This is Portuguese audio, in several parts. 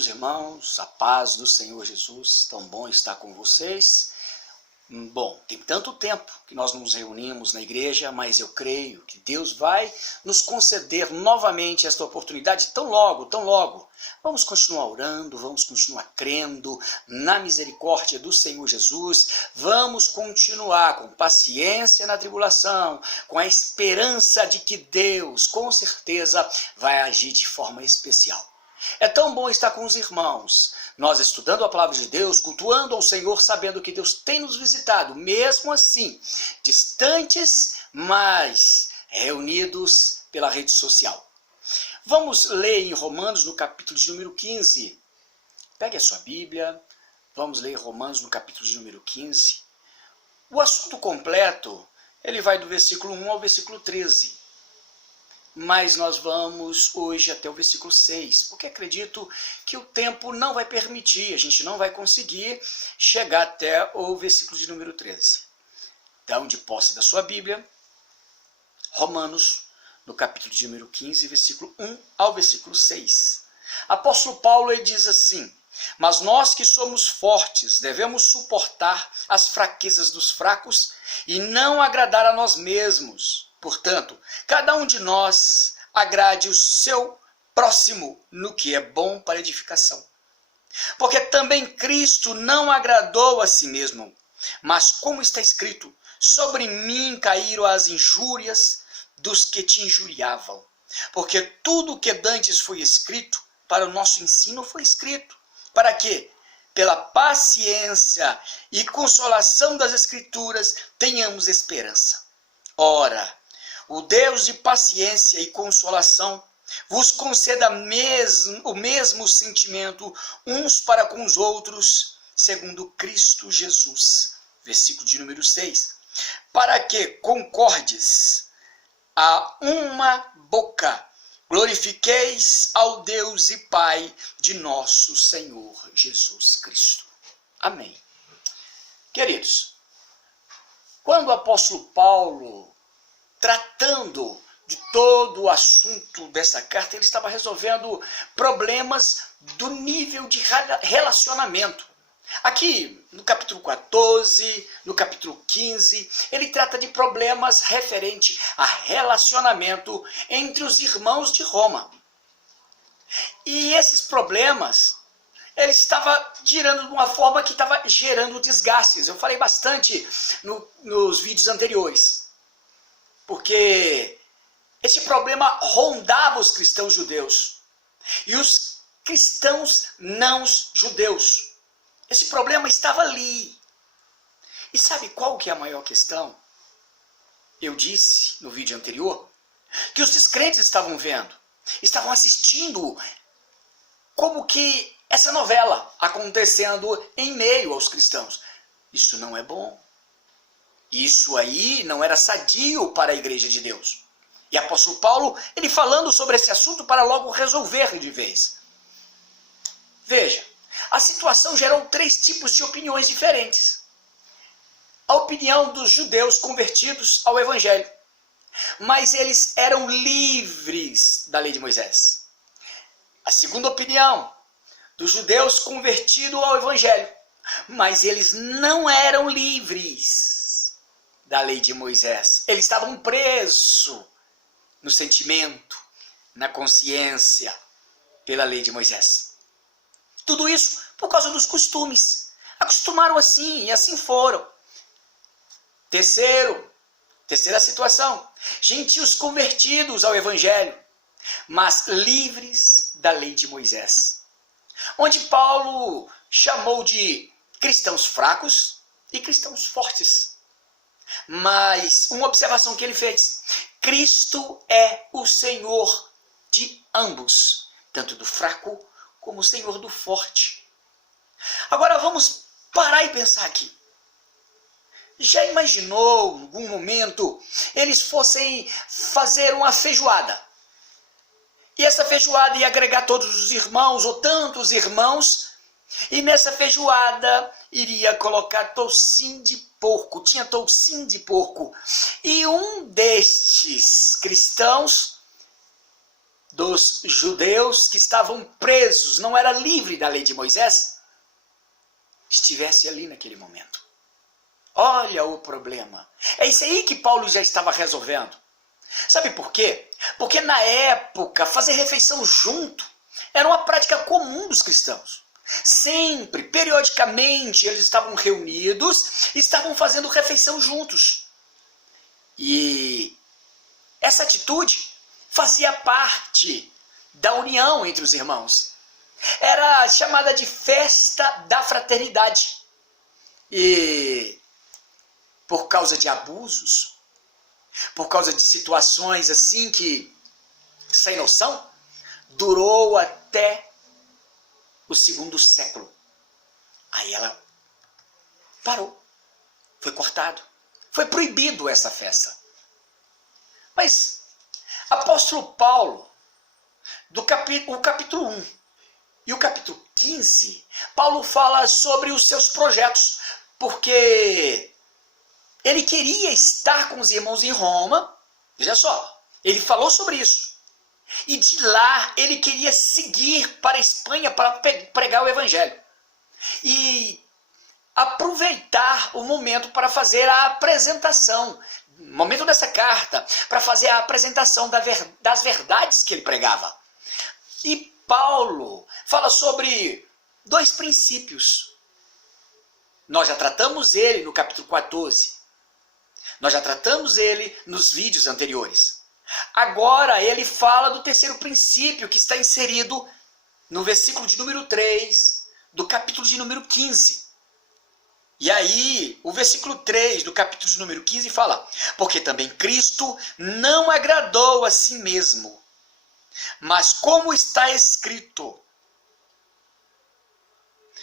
Queridos irmãos, a paz do Senhor Jesus, tão bom estar com vocês. Bom, tem tanto tempo que nós nos reunimos na igreja, mas eu creio que Deus vai nos conceder novamente esta oportunidade tão logo, tão logo. Vamos continuar orando, vamos continuar crendo na misericórdia do Senhor Jesus, vamos continuar com paciência na tribulação, com a esperança de que Deus, com certeza, vai agir de forma especial. É tão bom estar com os irmãos, nós estudando a palavra de Deus, cultuando ao Senhor, sabendo que Deus tem nos visitado, mesmo assim, distantes, mas reunidos pela rede social. Vamos ler em Romanos, no capítulo de número 15. Pegue a sua Bíblia, vamos ler Romanos, no capítulo de número 15. O assunto completo, ele vai do versículo 1 ao versículo 13. Mas nós vamos hoje até o versículo 6, porque acredito que o tempo não vai permitir, a gente não vai conseguir chegar até o versículo de número 13. Então, de posse da sua Bíblia, Romanos, no capítulo de número 15, versículo 1 ao versículo 6. Apóstolo Paulo ele diz assim: mas nós que somos fortes devemos suportar as fraquezas dos fracos e não agradar a nós mesmos. Portanto, cada um de nós agrade o seu próximo no que é bom para edificação. Porque também Cristo não agradou a si mesmo, mas como está escrito, sobre mim caíram as injúrias dos que te injuriavam. Porque tudo o que dantes foi escrito, para o nosso ensino foi escrito. Para quê? Pela paciência e consolação das Escrituras tenhamos esperança. Ora, o Deus de paciência e consolação vos conceda o mesmo sentimento uns para com os outros, segundo Cristo Jesus. Versículo de número 6. Para que concordes a uma boca, glorifiqueis ao Deus e Pai de nosso Senhor Jesus Cristo. Amém. Queridos, quando o apóstolo Paulo, tratando de todo o assunto dessa carta, ele estava resolvendo problemas do nível de relacionamento. Aqui, no capítulo 14, no capítulo 15, ele trata de problemas referentes a relacionamento entre os irmãos de Roma. E esses problemas, ele estava girando de uma forma que estava gerando desgastes. Eu falei bastante nos vídeos anteriores. Porque esse problema rondava os cristãos judeus e os cristãos não judeus. Esse problema estava ali. E sabe qual que é a maior questão? Eu disse no vídeo anterior que os descrentes estavam vendo, estavam assistindo como que essa novela acontecendo em meio aos cristãos. Isso não é bom. Isso aí não era sadio para a igreja de Deus. E o apóstolo Paulo, ele falando sobre esse assunto para logo resolver de vez. Veja, a situação gerou 3 tipos de opiniões diferentes. A opinião dos judeus convertidos ao evangelho. Mas eles eram livres da lei de Moisés. A segunda opinião dos judeus convertidos ao evangelho. Mas eles não eram livres da lei de Moisés. Eles estavam presos no sentimento, na consciência, pela lei de Moisés. Tudo isso por causa dos costumes. Acostumaram assim e assim foram. Terceira situação. Gentios convertidos ao evangelho, mas livres da lei de Moisés. Onde Paulo chamou de cristãos fracos e cristãos fortes. Mas uma observação que ele fez: Cristo é o Senhor de ambos, tanto do fraco como o Senhor do forte. Agora vamos parar e pensar aqui. Já imaginou, em algum momento, eles fossem fazer uma feijoada? E essa feijoada ia agregar todos os irmãos, ou tantos irmãos, e nessa feijoada iria colocar toucinho de porco, tinha toucinho de porco. E um destes cristãos dos judeus que estavam presos, não era livre da lei de Moisés, estivesse ali naquele momento. Olha o problema. É isso aí que Paulo já estava resolvendo. Sabe por quê? Porque na época, fazer refeição junto era uma prática comum dos cristãos. Sempre, periodicamente, eles estavam reunidos e estavam fazendo refeição juntos. E essa atitude fazia parte da união entre os irmãos. Era chamada de festa da fraternidade. E por causa de abusos, por causa de situações assim que, sem noção, durou até o 2º século. Aí ela parou, foi cortado, foi proibido essa festa. Mas apóstolo Paulo, o capítulo 1 e o capítulo 15, Paulo fala sobre os seus projetos, porque ele queria estar com os irmãos em Roma. Veja só, ele falou sobre isso. E de lá ele queria seguir para a Espanha para pregar o evangelho. E aproveitar o momento para fazer a apresentação, no momento dessa carta, para fazer a apresentação das verdades que ele pregava. E Paulo fala sobre 2 princípios. Nós já tratamos ele no capítulo 14. Nós já tratamos ele nos vídeos anteriores. Agora ele fala do 3º princípio que está inserido no versículo de número 3 do capítulo de número 15. E aí, o versículo 3 do capítulo de número 15 fala: porque também Cristo não agradou a si mesmo, mas como está escrito,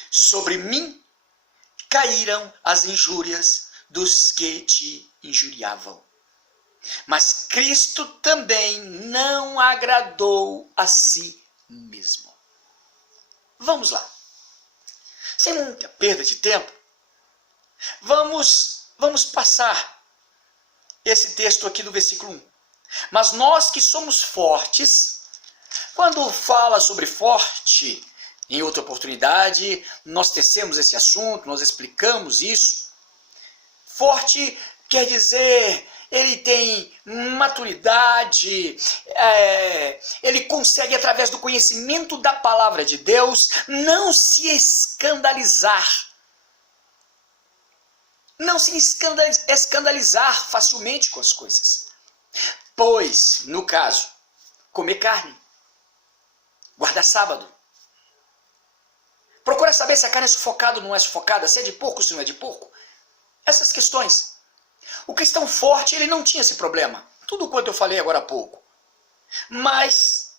sobre mim caíram as injúrias dos que te injuriavam. Mas Cristo também não agradou a si mesmo. Vamos lá. Sem muita perda de tempo, vamos passar esse texto aqui do versículo 1. Mas nós que somos fortes, quando fala sobre forte, em outra oportunidade, nós tecemos esse assunto, nós explicamos isso. Forte quer dizer, ele tem maturidade, ele consegue, através do conhecimento da palavra de Deus, não se escandalizar. Não se escandalizar facilmente com as coisas. Pois, no caso, comer carne, guardar sábado, procura saber se a carne é sufocada ou não é sufocada, se é de porco ou se não é de porco. Essas questões. O cristão forte, ele não tinha esse problema. Tudo quanto eu falei agora há pouco. Mas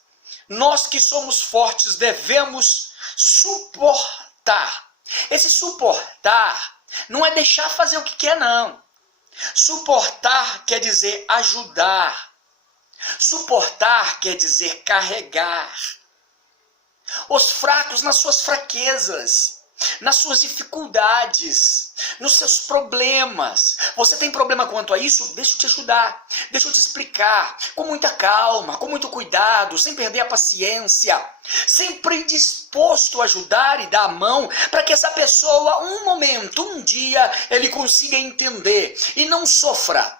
nós que somos fortes devemos suportar. Esse suportar não é deixar fazer o que quer, não. Suportar quer dizer ajudar. Suportar quer dizer carregar. Os fracos nas suas fraquezas, nas suas dificuldades, nos seus problemas. Você tem problema quanto a isso? Deixa eu te ajudar, deixa eu te explicar, com muita calma, com muito cuidado, sem perder a paciência, sempre disposto a ajudar e dar a mão para que essa pessoa, um dia, ele consiga entender e não sofra.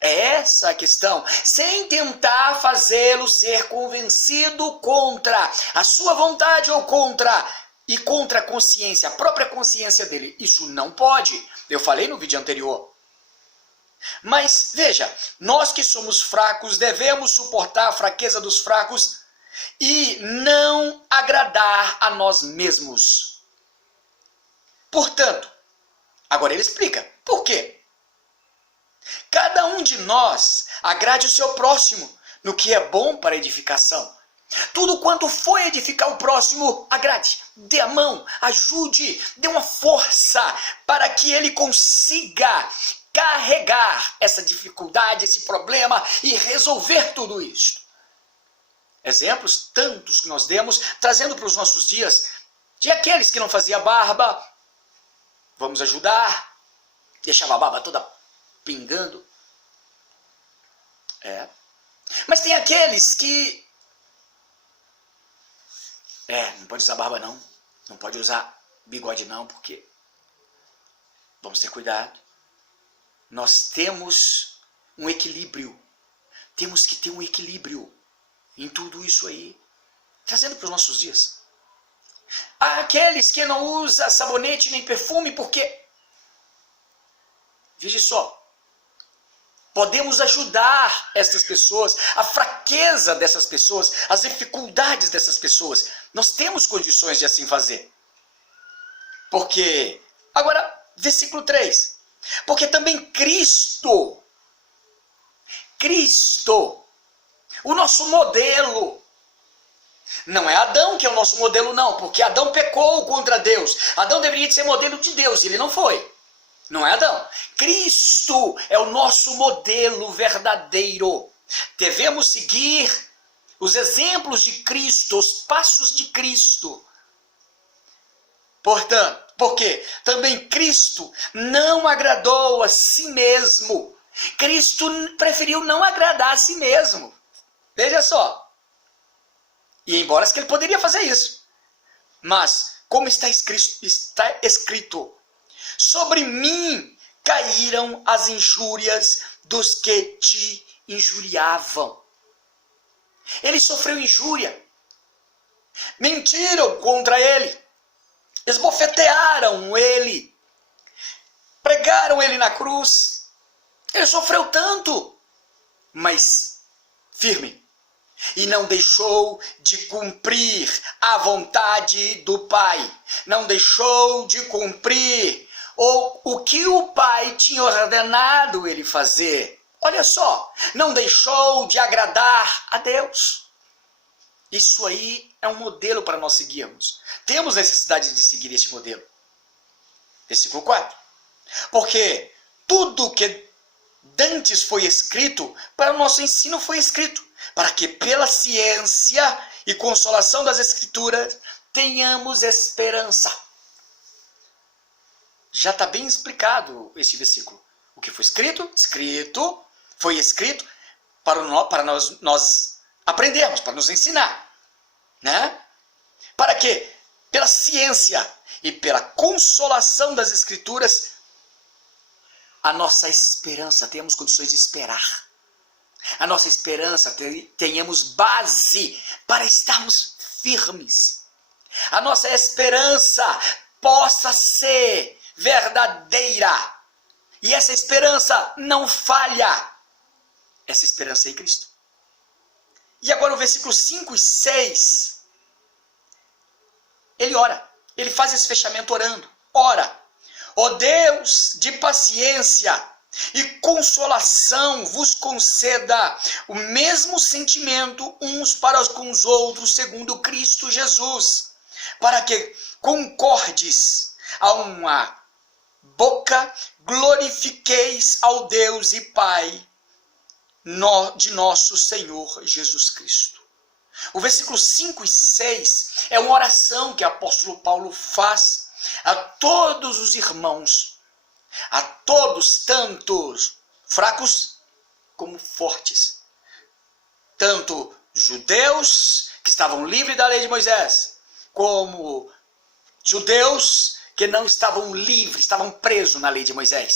É essa a questão, sem tentar fazê-lo ser convencido contra a sua vontade ou contra a consciência, a própria consciência dele. Isso não pode. Eu falei no vídeo anterior. Mas veja, nós que somos fracos devemos suportar a fraqueza dos fracos e não agradar a nós mesmos. Portanto, agora ele explica por quê. Cada um de nós agrade o seu próximo no que é bom para edificação. Tudo quanto for edificar o próximo, agrade, dê a mão, ajude, dê uma força para que ele consiga carregar essa dificuldade, esse problema e resolver tudo isso. Exemplos tantos que nós demos, trazendo para os nossos dias, de aqueles que não faziam barba, vamos ajudar, deixava a barba toda pingando. Mas tem aqueles que Não pode usar barba não. Não pode usar bigode não, porque vamos ter cuidado. Nós temos um equilíbrio. Temos que ter um equilíbrio em tudo isso aí. Trazendo para os nossos dias. Há aqueles que não usam sabonete nem perfume porque, veja só, podemos ajudar essas pessoas, a fraqueza dessas pessoas, as dificuldades dessas pessoas. Nós temos condições de assim fazer. Porque, agora, versículo 3. Porque também Cristo, o nosso modelo, não é Adão que é o nosso modelo não, porque Adão pecou contra Deus. Adão deveria ser modelo de Deus, e ele não foi. Não é Adão. Cristo é o nosso modelo verdadeiro. Devemos seguir os exemplos de Cristo, os passos de Cristo. Portanto, porque também Cristo não agradou a si mesmo. Cristo preferiu não agradar a si mesmo. Veja só. E embora que ele poderia fazer isso. Mas, como está escrito, sobre mim caíram as injúrias dos que te injuriavam. Ele sofreu injúria. Mentiram contra ele. Esbofetearam ele. Pregaram ele na cruz. Ele sofreu tanto. Mas, firme. E não deixou de cumprir a vontade do Pai. Não deixou de cumprir o que o Pai tinha ordenado ele fazer. Olha só, não deixou de agradar a Deus. Isso aí é um modelo para nós seguirmos. Temos necessidade de seguir esse modelo. Versículo 4. Porque tudo que dantes foi escrito, para o nosso ensino foi escrito, para que pela ciência e consolação das Escrituras tenhamos esperança. Já está bem explicado esse versículo. O que foi escrito? Foi escrito para nós aprendermos, para nos ensinar. Né? Para que pela ciência e pela consolação das Escrituras a nossa esperança, tenhamos condições de esperar. A nossa esperança, tenhamos base para estarmos firmes. A nossa esperança possa ser verdadeira. E essa esperança não falha. Essa esperança é em Cristo. E agora o versículo 5 e 6. Ele ora. Ele faz esse fechamento orando. Ora. Ó Deus de paciência e consolação vos conceda o mesmo sentimento uns para com os outros, segundo Cristo Jesus, para que concordes a uma boca, glorifiqueis ao Deus e Pai de nosso Senhor Jesus Cristo. O versículo 5 e 6 é uma oração que o apóstolo Paulo faz a todos os irmãos, a todos, tantos fracos como fortes, tanto judeus que estavam livres da lei de Moisés, como judeus que não estavam livres, estavam presos na lei de Moisés.